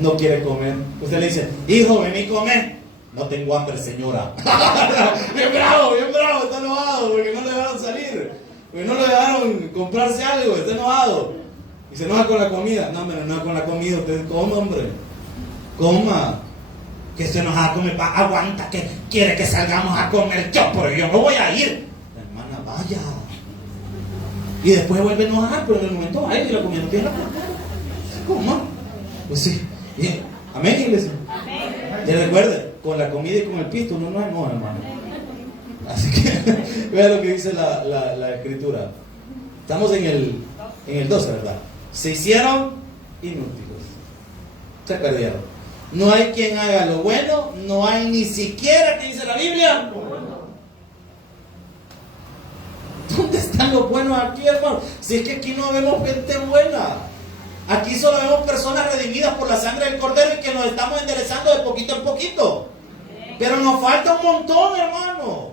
No quiere comer. Usted le dice, hijo, vení a comer. No tengo hambre, señora. Bien bravo, está enojado porque no le dejaron salir, porque no le dejaron comprarse algo, está enojado. Y se enoja con la comida. No, me enoja con la comida, usted coma, hombre. Coma. Que se enoja con mi papá, aguanta, que quiere que salgamos a comer yo, pero yo no voy a ir. Hermana, vaya. Y después vuelve a enojar, pero en el momento vaya y la comida no tiene la culpa. Coma. Pues sí. Amén, iglesia. Amén. Y recuerde, con la comida y con el pisto uno no enoja, hermano. Así que vea lo que dice la escritura. Estamos en el 12, ¿verdad? Se hicieron inútiles. Se perdieron. No hay quien haga lo bueno, no hay ni siquiera, ¿qué dice la Biblia? ¿Dónde están los buenos aquí, hermano? Si es que aquí no vemos gente buena. Aquí solo vemos personas redimidas por la sangre del Cordero y que nos estamos enderezando de poquito en poquito. Pero nos falta un montón, hermano.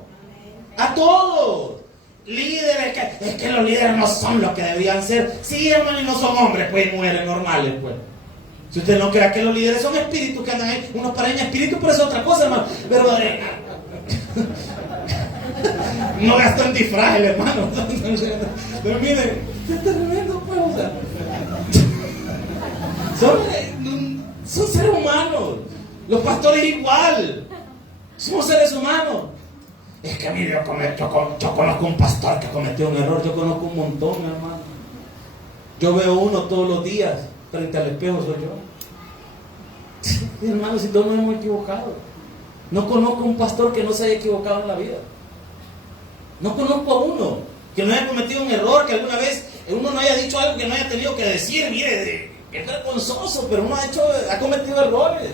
A todos. Líderes, es que los líderes no son los que deberían ser. Sí, hermano, y no son hombres, pues, mujeres normales, pues. Si usted no cree que los líderes son espíritus que andan ahí, unos pareños espíritus, pero eso es otra cosa, hermano. Pero no gastó en disfraz, hermano. Pero miren, es tremendo, pues, o sea. Son seres humanos. Los pastores igual. Somos seres humanos. Es que mire, yo conozco un pastor que cometió un error. Yo conozco un montón, hermano. Yo veo uno todos los días. Frente al espejo soy yo. Sí, hermano, si todos nos hemos equivocado. No conozco un pastor que no se haya equivocado en la vida. No conozco a uno que no haya cometido un error, que alguna vez uno no haya dicho algo que no haya tenido que decir. Mire, es vergonzoso, pero uno ha cometido errores.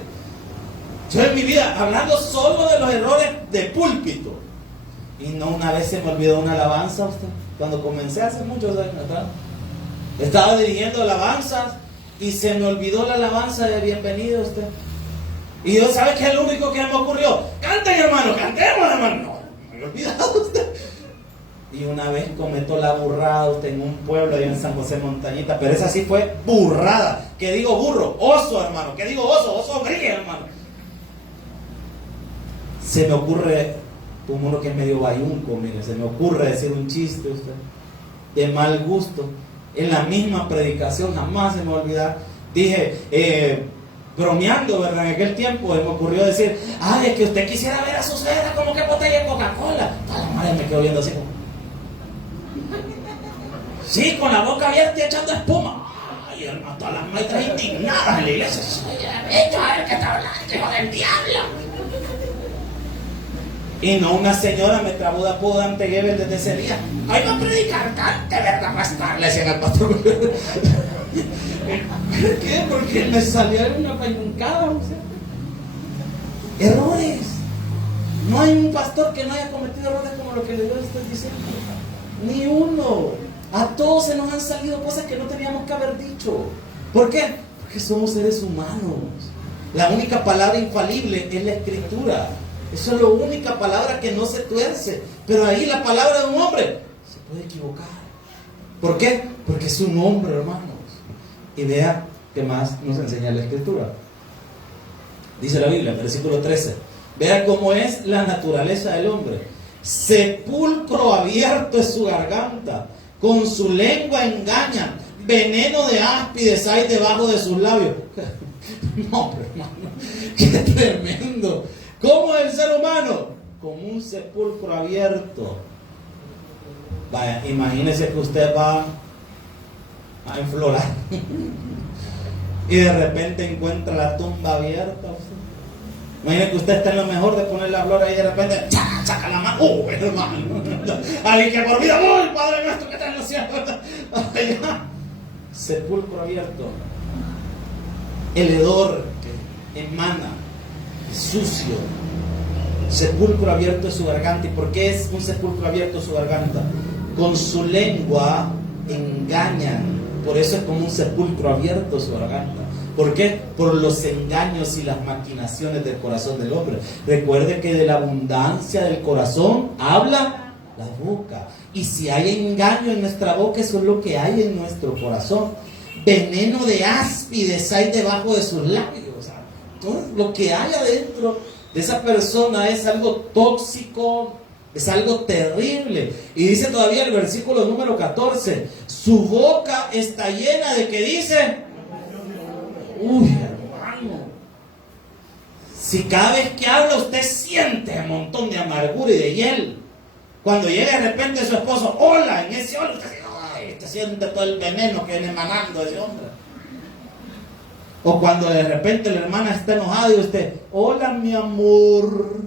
Yo en mi vida, hablando solo de los errores de púlpito, y no una vez se me olvidó una alabanza, usted, cuando comencé hace muchos años atrás, estaba dirigiendo alabanzas y se me olvidó la alabanza de bienvenido usted. Y yo, ¿sabe qué es lo único que me ocurrió? Canten, hermano, cantemos, hermano. No, me he olvidado usted. Y una vez cometó la burrada usted en un pueblo allá en San José Montañita, pero esa sí fue burrada. ¿Qué digo burro? Oso, hermano. ¿Qué digo oso? Oso gris, hermano. Se me ocurre, como uno que es medio bayunco, mire, se me ocurre decir un chiste usted, de mal gusto. En la misma predicación, jamás se me olvida, dije, bromeando, ¿verdad? En aquel tiempo me ocurrió decir, es que usted quisiera ver a su suegra como que botella de Coca-Cola. Toda la madre me quedó viendo así como, sí, con la boca abierta y echando espuma. Ay, hermano, todas las maestras indignadas en la iglesia. Esto a ver qué está hablando, hijo del diablo. Y no, una señora me trabó de apodo Dante Gebel desde ese día. Ay, va a predicar Dante, ¿verdad? Más tarde, le decían al pastor. ¿Por qué? Porque me salió una payuncada, o sea. Errores. No hay un pastor que no haya cometido errores como lo que le estoy diciendo. Ni uno. A todos se nos han salido cosas que no teníamos que haber dicho. ¿Por qué? Porque somos seres humanos. La única palabra infalible es la Escritura. Eso es la única palabra que no se tuerce. Pero ahí la palabra de un hombre se puede equivocar. ¿Por qué? Porque es un hombre, hermanos. Y vea qué más nos enseña la Escritura. Dice la Biblia, versículo 13. Vea cómo es la naturaleza del hombre. Sepulcro abierto es su garganta, con su lengua engaña, veneno de áspides hay debajo de sus labios. No, pero hermano, qué tremendo. ¿Cómo es el ser humano? Como un sepulcro abierto. Vaya, imagínese que usted va a enflorar y de repente encuentra la tumba abierta. Imagínese que usted está en lo mejor de poner la flor ahí y de repente saca la mano. Hermano! Alguien que por vida, ¡oh, Padre nuestro que está en los cielos! Sepulcro abierto. El hedor que emana sucio. Sepulcro abierto es su garganta. ¿Y por qué es un sepulcro abierto su garganta? Con su lengua engañan. Por eso es como un sepulcro abierto su garganta. ¿Por qué? Por los engaños y las maquinaciones del corazón del hombre. Recuerde que de la abundancia del corazón habla la boca. Y si hay engaño en nuestra boca, eso es lo que hay en nuestro corazón. Veneno de áspides hay debajo de sus labios. Todo lo que hay adentro de esa persona es algo tóxico, es algo terrible. Y dice todavía el versículo número 14, su boca está llena de que dice, uy, hermano, si cada vez que habla usted siente un montón de amargura y de hiel, cuando llega de repente su esposo, hola, en ese hola, usted siente todo el veneno que viene emanando de ese hombre. O cuando de repente la hermana está enojada y usted, hola mi amor.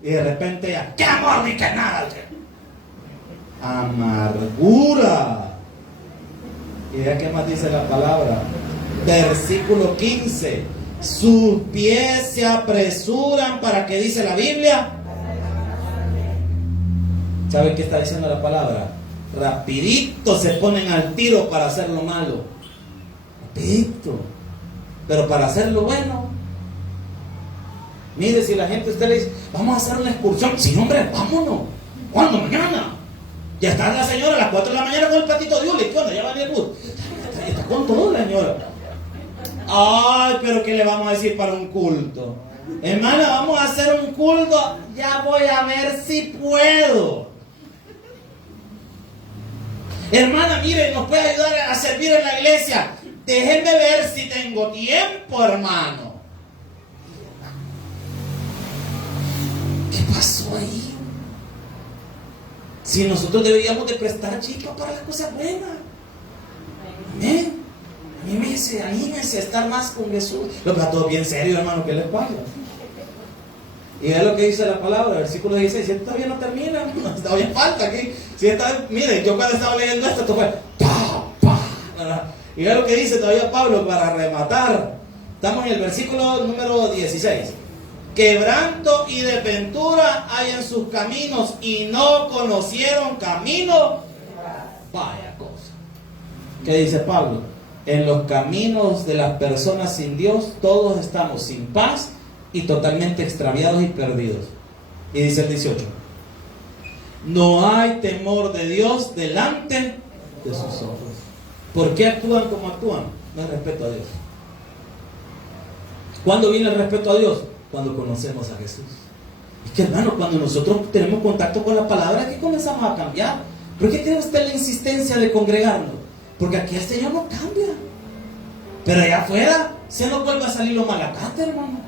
Y de repente ella, ¿qué amor ni qué nada? Amargura. Y vea qué más dice la palabra. Versículo 15. Sus pies se apresuran para que dice la Biblia. ¿Sabe qué está diciendo la palabra? Rapidito se ponen al tiro para hacer lo malo. Rapidito. Pero para hacer lo bueno, mire, si la gente a usted le dice, vamos a hacer una excursión, sí, hombre, vámonos. ¿Cuándo? Mañana. Ya está la señora a las 4 de la mañana con el platito de hule. ¿Qué onda? Ya va el bus. Está con todo la señora. Ay, pero ¿qué le vamos a decir para un culto? Hermana, vamos a hacer un culto. Ya voy a ver si puedo. Hermana, mire, nos puede ayudar a servir en la iglesia. Déjenme ver si tengo tiempo, hermano. ¿Qué pasó ahí? Si nosotros deberíamos de prestar chicos para las cosas buenas. Amén. Anímense a estar más con Jesús. Lo que está todo bien serio, hermano, ¿qué les pasa? Y es lo que dice la palabra, versículo 16. Si esto todavía no termina, todavía falta aquí. Si mire, yo cuando estaba leyendo esto fue pa, pa, ¿verdad? Y es lo que dice todavía Pablo para rematar. Estamos en el versículo número 16. Quebranto y desventura hay en sus caminos y no conocieron camino. Vaya cosa. ¿Qué dice Pablo? En los caminos de las personas sin Dios, todos estamos sin paz y totalmente extraviados y perdidos. Y dice el 18: no hay temor de Dios delante de sus ojos. ¿Por qué actúan como actúan? No hay respeto a Dios. ¿Cuándo viene el respeto a Dios? Cuando conocemos a Jesús. Es que, hermano, cuando nosotros tenemos contacto con la palabra, ¿qué comenzamos a cambiar? ¿Por qué tiene usted la insistencia de congregarnos? Porque aquí el Señor no cambia. Pero allá afuera se nos vuelve a salir lo malacate, hermano.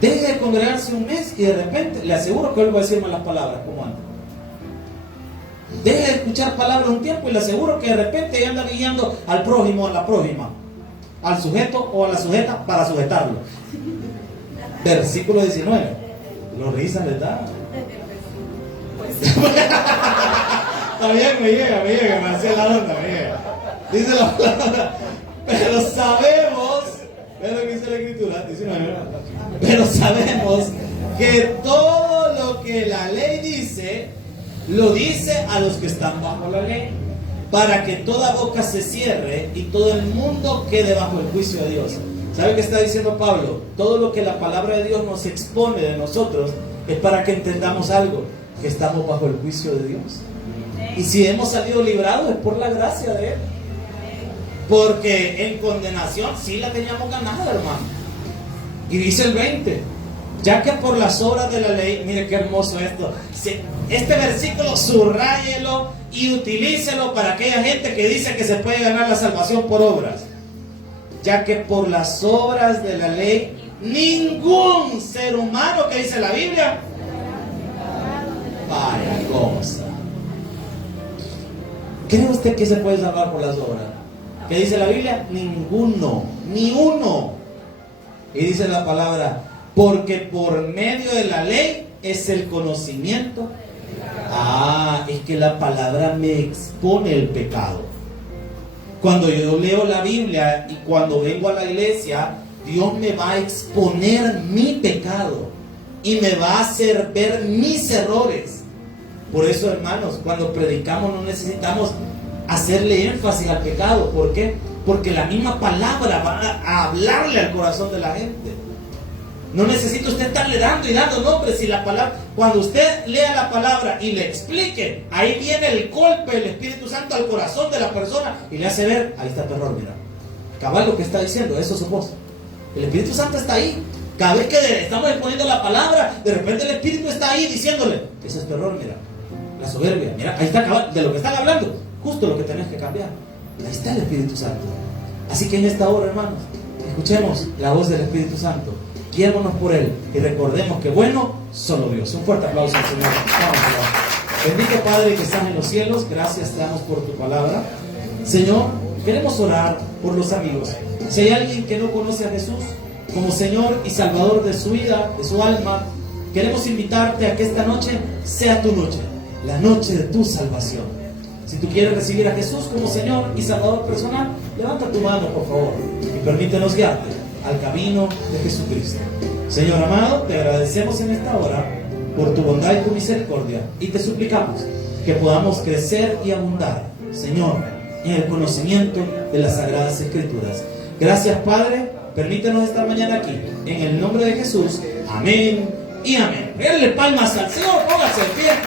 Deje de congregarse un mes y de repente, le aseguro que vuelvo a decir malas palabras como antes. Deje de escuchar palabras un tiempo y le aseguro que de repente anda guiando al prójimo o a la prójima, al sujeto o a la sujeta para sujetarlo. Versículo 19. Los risas les da. Está bien, me llega, me hacía la onda, me llega. Dice la palabra, pero sabemos, ¿ves lo que dice la escritura? 19. Pero sabemos que todo lo que la ley dice, lo dice a los que están bajo la ley, para que toda boca se cierre y todo el mundo quede bajo el juicio de Dios. ¿Sabe qué está diciendo Pablo? Todo lo que la palabra de Dios nos expone de nosotros es para que entendamos algo, que estamos bajo el juicio de Dios. Y si hemos salido librados es por la gracia de Él. Porque en condenación sí la teníamos ganada, hermano. Y dice el 20: ya que por las obras de la ley, mire qué hermoso esto. Este versículo subráyelo y utilícelo para aquella gente que dice que se puede ganar la salvación por obras. Ya que por las obras de la ley, ningún ser humano, que dice la Biblia, vaya cosa. ¿Cree usted que se puede salvar por las obras? ¿Qué dice la Biblia? Ninguno, ni uno. Y dice la palabra, porque por medio de la ley es el conocimiento. Es que la palabra me expone el pecado. Cuando yo leo la Biblia y cuando vengo a la iglesia, Dios me va a exponer mi pecado y me va a hacer ver mis errores. Por eso, hermanos, cuando predicamos no necesitamos hacerle énfasis al pecado. ¿Por qué? Porque la misma palabra va a hablarle al corazón de la gente. No necesita usted estarle dando y dando nombres. Si la palabra, cuando usted lea la palabra y le explique, ahí viene el golpe del Espíritu Santo al corazón de la persona y le hace ver, ahí está tu error, mira. Cabal lo que está diciendo, eso es su voz. El Espíritu Santo está ahí. Cada vez que estamos exponiendo la palabra, de repente el Espíritu está ahí diciéndole, ese es tu error, mira. La soberbia, mira, ahí está cabal, de lo que están hablando, justo lo que tenés que cambiar. Ahí está el Espíritu Santo. Así que en esta hora, hermanos, escuchemos la voz del Espíritu Santo. Guiémonos por Él y recordemos que bueno, solo Dios. Un fuerte aplauso al Señor. Vamos a orar. Bendito Padre que estás en los cielos, gracias te damos por tu palabra. Señor, queremos orar por los amigos. Si hay alguien que no conoce a Jesús como Señor y Salvador de su vida, de su alma, queremos invitarte a que esta noche sea tu noche, la noche de tu salvación. Si tú quieres recibir a Jesús como Señor y Salvador personal, levanta tu mano, por favor, y permítenos guiarte al camino de Jesucristo. Señor amado, te agradecemos en esta hora por tu bondad y tu misericordia, y te suplicamos que podamos crecer y abundar, Señor, en el conocimiento de las Sagradas Escrituras. Gracias, Padre, permítenos estar mañana aquí, en el nombre de Jesús. Amén y amén. Denle palmas al Señor, póngase de pie.